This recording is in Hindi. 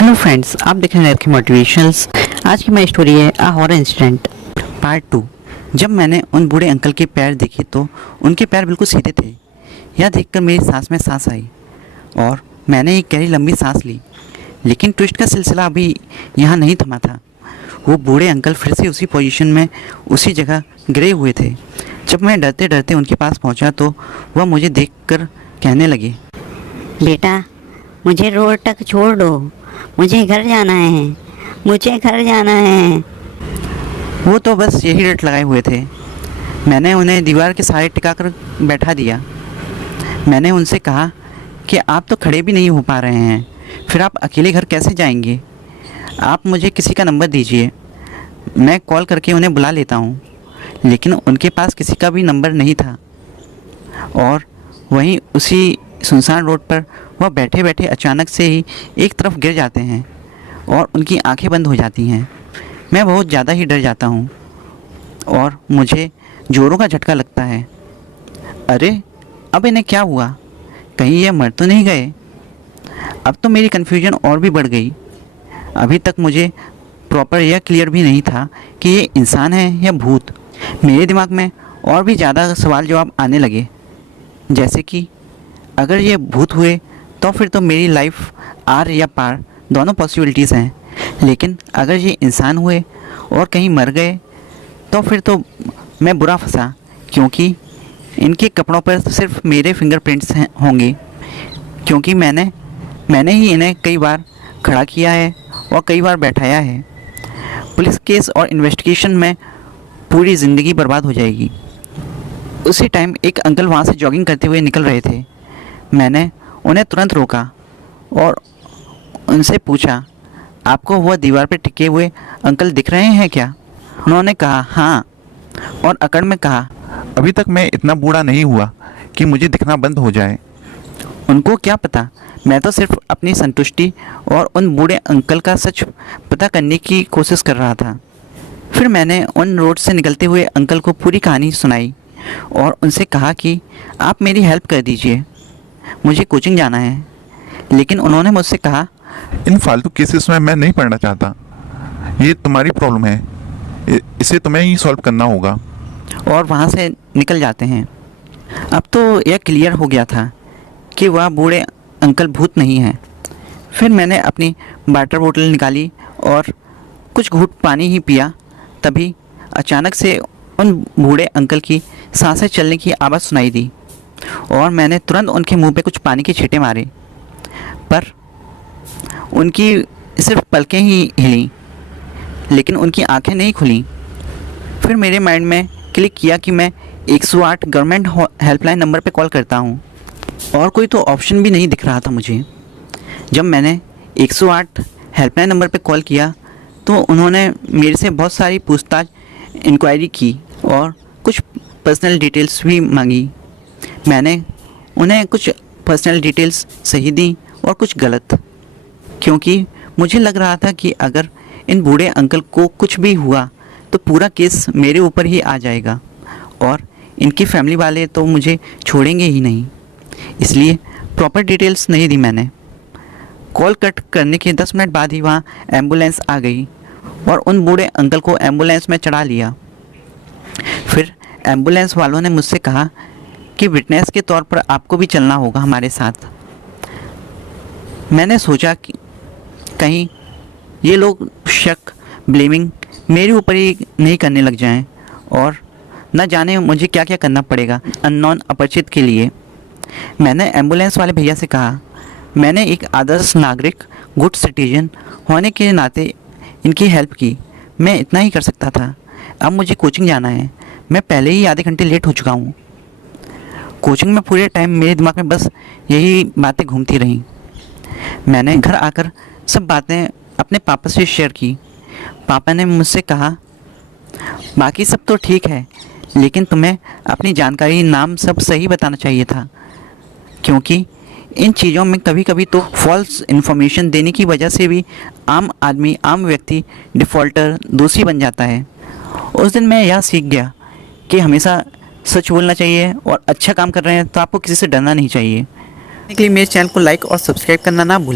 हेलो फ्रेंड्स, आप देख रहे हैं नरकी मोटिवेशंस। आज की मेरी स्टोरी है अ हॉरर इंसिडेंट पार्ट 2। जब मैंने उन बूढ़े अंकल के पैर देखे तो उनके पैर बिल्कुल सीधे थे। यह देखकर मेरी सांस में सांस आई और मैंने एक गहरी लंबी सांस ली। लेकिन ट्विस्ट का सिलसिला अभी यहाँ नहीं थमा था। वो बूढ़े अंकल फिर से उसी पोजीशन में उसी जगह गिरे हुए थे। जब मैं डरते डरते उनके पास पहुँचा तो वह मुझे देखकर कहने लगे, बेटा, मुझे रोड तक छोड़ दो, मुझे घर जाना है, मुझे घर जाना है। वो तो बस यही रट लगाए हुए थे। मैंने उन्हें दीवार के सहारे टिकाकर बैठा दिया। मैंने उनसे कहा कि आप तो खड़े भी नहीं हो पा रहे हैं, फिर आप अकेले घर कैसे जाएंगे? आप मुझे किसी का नंबर दीजिए, मैं कॉल करके उन्हें बुला लेता हूँ। लेकिन उनके पास किसी का भी नंबर नहीं था और वहीं उसी सुनसान रोड पर वह बैठे बैठे अचानक से ही एक तरफ गिर जाते हैं और उनकी आंखें बंद हो जाती हैं। मैं बहुत ज़्यादा ही डर जाता हूँ और मुझे जोरों का झटका लगता है। अरे, अब इन्हें क्या हुआ? कहीं ये मर तो नहीं गए? अब तो मेरी कन्फ्यूजन और भी बढ़ गई। अभी तक मुझे प्रॉपर यह क्लियर भी नहीं था कि ये इंसान है या भूत। मेरे दिमाग में और भी ज़्यादा सवाल जवाब आने लगे, जैसे कि अगर ये भूत हुए तो फिर तो मेरी लाइफ आर या पार दोनों पॉसिबिलिटीज़ हैं। लेकिन अगर ये इंसान हुए और कहीं मर गए तो फिर तो मैं बुरा फंसा, क्योंकि इनके कपड़ों पर सिर्फ मेरे फिंगरप्रिंट्स होंगे, क्योंकि मैंने ही इन्हें कई बार खड़ा किया है और कई बार बैठाया है। पुलिस केस और इन्वेस्टिगेशन में पूरी ज़िंदगी बर्बाद हो जाएगी। उसी टाइम एक अंकल वहाँ से जॉगिंग करते हुए निकल रहे थे। मैंने उन्हें तुरंत रोका और उनसे पूछा, आपको वह दीवार पर टिके हुए अंकल दिख रहे हैं क्या? उन्होंने कहा हाँ, और अकड़ में कहा, अभी तक मैं इतना बूढ़ा नहीं हुआ कि मुझे दिखना बंद हो जाए। उनको क्या पता, मैं तो सिर्फ अपनी संतुष्टि और उन बूढ़े अंकल का सच पता करने की कोशिश कर रहा था। फिर मैंने उन रोड से निकलते हुए अंकल को पूरी कहानी सुनाई और उनसे कहा कि आप मेरी हेल्प कर दीजिए, मुझे कोचिंग जाना है। लेकिन उन्होंने मुझसे कहा, इन फालतू केसेस में मैं नहीं पढ़ना चाहता। ये तुम्हारी प्रॉब्लम है, इसे तुम्हें ही सॉल्व करना होगा। और वहाँ से निकल जाते हैं। अब तो यह क्लियर हो गया था कि वह बूढ़े अंकल भूत नहीं हैं। फिर मैंने अपनी वाटर बोतल निकाली और कुछ घूंट पानी ही पिया। तभी अचानक से उन बूढ़े अंकल की सांसें चलने की आवाज़ सुनाई दी और मैंने तुरंत उनके मुंह पे कुछ पानी के छींटे मारे, पर उनकी सिर्फ पलकें ही हिलीं, लेकिन उनकी आंखें नहीं खुलीं। फिर मेरे माइंड में क्लिक किया कि मैं 108 गवर्नमेंट हेल्पलाइन नंबर पे कॉल करता हूँ, और कोई तो ऑप्शन भी नहीं दिख रहा था मुझे। जब मैंने 108 हेल्पलाइन नंबर पे कॉल किया तो उन्होंने मेरे से बहुत सारी पूछताछ इंक्वायरी की और कुछ पर्सनल डिटेल्स भी मांगी। मैंने उन्हें कुछ पर्सनल डिटेल्स सही दी और कुछ गलत, क्योंकि मुझे लग रहा था कि अगर इन बूढ़े अंकल को कुछ भी हुआ तो पूरा केस मेरे ऊपर ही आ जाएगा और इनकी फैमिली वाले तो मुझे छोड़ेंगे ही नहीं। इसलिए प्रॉपर डिटेल्स नहीं दी मैंने। कॉल कट करने के 10 मिनट बाद ही वहाँ एम्बुलेंस आ गई और उन बूढ़े अंकल को एम्बुलेंस में चढ़ा लिया। फिर एम्बुलेंस वालों ने मुझसे कहा कि विटनेस के तौर पर आपको भी चलना होगा हमारे साथ। मैंने सोचा कि कहीं ये लोग शक, ब्लेमिंग मेरे ऊपर ही नहीं करने लग जाएं और न जाने मुझे क्या क्या करना पड़ेगा अननोन अपरिचित के लिए। मैंने एम्बुलेंस वाले भैया से कहा, मैंने एक आदर्श नागरिक, गुड सिटीजन होने के नाते इनकी हेल्प की। मैं इतना ही कर सकता था। अब मुझे कोचिंग जाना है, मैं पहले ही आधे घंटे लेट हो चुका हूँ। कोचिंग में पूरे टाइम मेरे दिमाग में बस यही बातें घूमती रहीं। मैंने घर आकर सब बातें अपने पापा से शेयर की। पापा ने मुझसे कहा, बाकी सब तो ठीक है, लेकिन तुम्हें अपनी जानकारी, नाम सब सही बताना चाहिए था, क्योंकि इन चीज़ों में कभी कभी तो फॉल्स इन्फॉर्मेशन देने की वजह से भी आम आदमी, आम व्यक्ति डिफ़ॉल्टर, दोषी बन जाता है। उस दिन मैं यह सीख गया कि हमेशा सच बोलना चाहिए और अच्छा काम कर रहे हैं तो आपको किसी से डरना नहीं चाहिए। इसलिए मेरे चैनल को लाइक और सब्सक्राइब करना ना भूलें।